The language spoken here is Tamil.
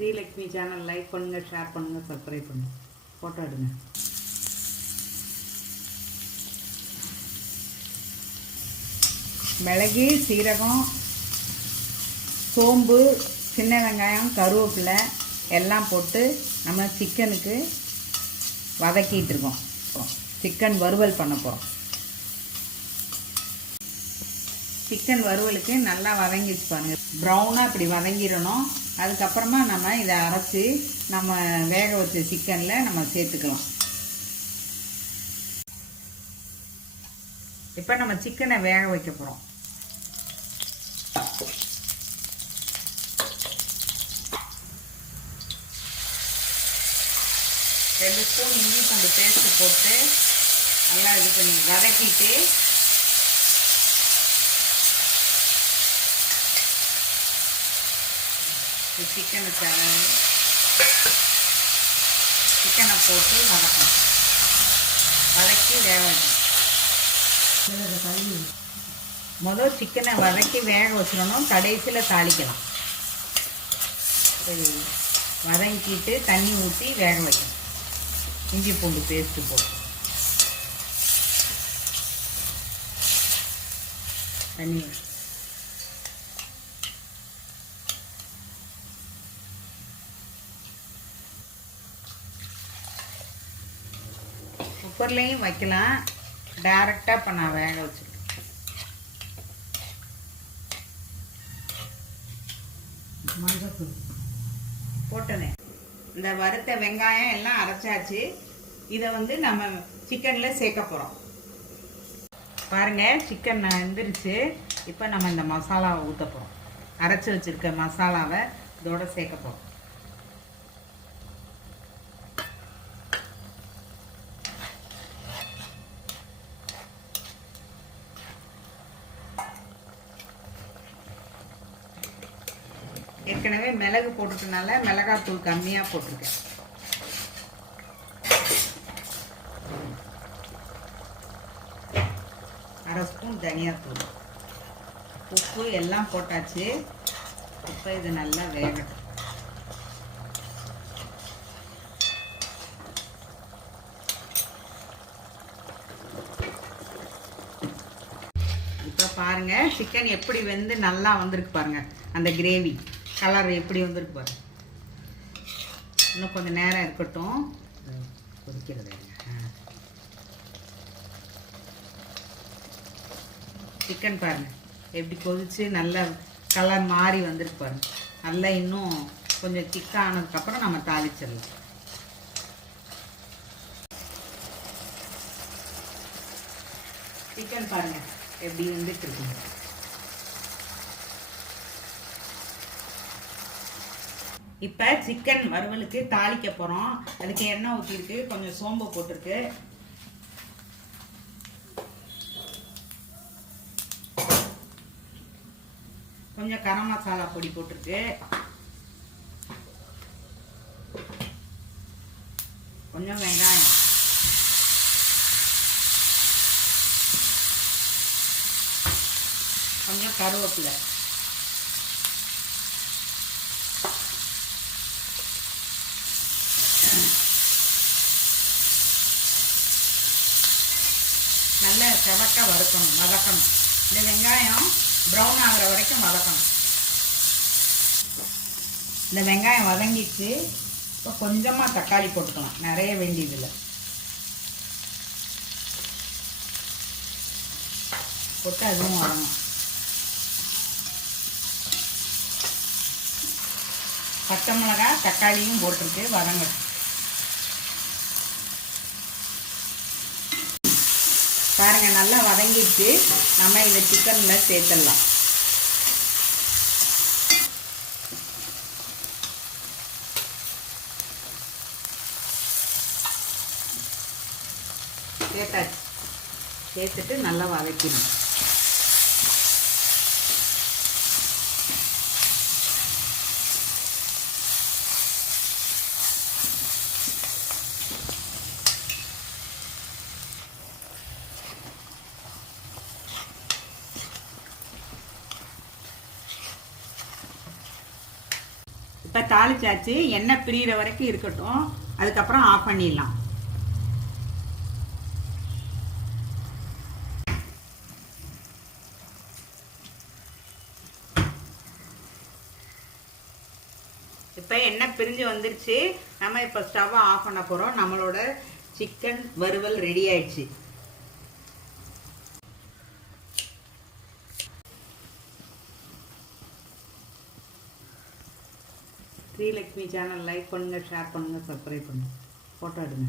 ஸ்ரீலக்ஷ்மி சேனல் லைக் பண்ணுங்கள், ஷேர் பண்ணுங்கள், சப்ஸ்கிரைப் பண்ணுங்கள், ஃபோட்டோ எடுங்க. மிளகு, சீரகம், சோம்பு, சின்ன வெங்காயம், கருவேப்பிலை எல்லாம் போட்டு நம்ம சிக்கனுக்கு வதக்கிட்டு இருக்கோம். சிக்கன் வறுவல் பண்ண போகிறோம். சிக்கன் வறுவலுக்கு நல்லா வதங்கிச்சு பாருங்க. ப்ரௌனாக இப்படி வதங்கிடணும். அதுக்கப்புறமா நம்ம இதை அரைச்சி நம்ம வேக வச்ச சிக்கனில் நம்ம சேர்த்துக்கலாம். இப்போ நம்ம சிக்கனை வேக வைக்க போகிறோம். ரெண்டு ஸ்பூன் இஞ்சி பூண்டு பேஸ்ட்டு போட்டு நல்லா இது பண்ணி வதக்கிட்டு சிக்கனை போட்டு வதக்கணும். வதக்கி வேக வைக்கணும். முதல் சிக்கனை வதக்கி வேக வச்சிடணும். கடைசியில் தாளிக்கலாம். சரி, வதக்கிட்டு தண்ணி ஊற்றி வேக வைக்கணும். இஞ்சி பூண்டு பேஸ்ட்டு போட்டு தண்ணி குக்கர்லேயும் வைக்கலாம். டைரெக்டாக இப்போ நான் வேக வச்சுருக்கேன். மஞ்சள் போட்டனே. இந்த வறுத்த வெங்காயம் எல்லாம் அரைச்சாச்சு. இதை நம்ம சிக்கனில் சேர்க்க போகிறோம். பாருங்கள், சிக்கன் வெந்துருச்சு. இப்போ நம்ம இந்த மசாலாவை ஊற்ற போகிறோம். அரைச்சி வச்சுருக்க மசாலாவை இதோட சேர்க்க போகிறோம். ஏற்கனவே மிளகு போட்டுட்டனால மிளகாத்தூள் கம்மியாக போட்டிருக்கேன். அரை ஸ்பூன் தனியாத்தூள், உப்பு எல்லாம் போட்டாச்சு. இப்போ இது நல்லா வேகட்டும். இப்போ பாருங்கள், சிக்கன் எப்படி வெந்து நல்லா வந்திருக்கு பாருங்கள். அந்த கிரேவி கலர் எப்படி வந்திருக்கு பாருங்க. இன்னும் கொஞ்சம் நேரம் இருக்கட்டும். கொதிக்கிறது சிக்கன் பாருங்கள் எப்படி கொதிச்சு நல்லா கலர் மாறி வந்திருக்கு பாருங்க. நல்லா இன்னும் கொஞ்சம் திக்காக ஆனதுக்கப்புறம் நம்ம தாளிச்சிடலாம். சிக்கன் பாருங்கள் எப்படி வந்துட்டு இருக்குங்க. இப்போ சிக்கன் வறுவலுக்கு தாளிக்க போகிறோம். அதுக்கு எண்ணெய் ஊற்றிருக்கு, கொஞ்சம் சோம்பு போட்டிருக்கு, கொஞ்சம் கரம் மசாலா பொடி போட்டிருக்கு, கொஞ்சம் வெங்காயம், கொஞ்சம் கருவேப்பிலை, நல்லா செவக்க வதக்கணும். இந்த வெங்காயம் ப்ரௌன் ஆகிற வரைக்கும் வதக்கணும். இந்த வெங்காயம் வதங்கிச்சு. இப்போ கொஞ்சமாக தக்காளி போட்டுக்கலாம், நிறைய வேண்டியதில்லை. போட்டு அதுவும் வதங்கணும். பச்சை மிளகாய் தக்காளியும் போட்டிருக்கு, வதங்கட்டும். பாருங்கள், நல்லா வதங்கிட்டு நம்ம இதை சிக்கனில் சேர்த்துடலாம். சேர்த்துட்டு நல்லா வதக்கணும். இப்போ தாளிச்சாச்சு, எண்ணெய் பிரியிற வரைக்கும் இருக்கட்டும், அதுக்கப்புறம் ஆஃப் பண்ணிடலாம். இப்போ எண்ணெய் பிரிஞ்சு வந்துருச்சு. நம்ம இப்போ ஸ்டவ்வை ஆஃப் பண்ண போகிறோம். நம்மளோட சிக்கன் வறுவல் ரெடி ஆயிடுச்சு. ஸ்ரீலக்ஷ்மி சேனல் லைக் பண்ணுங்கள், ஷேர் பண்ணுங்கள், சப்ஸ்கிரைப் பண்ணுங்கள், ஃபோட்டோ எடுங்க.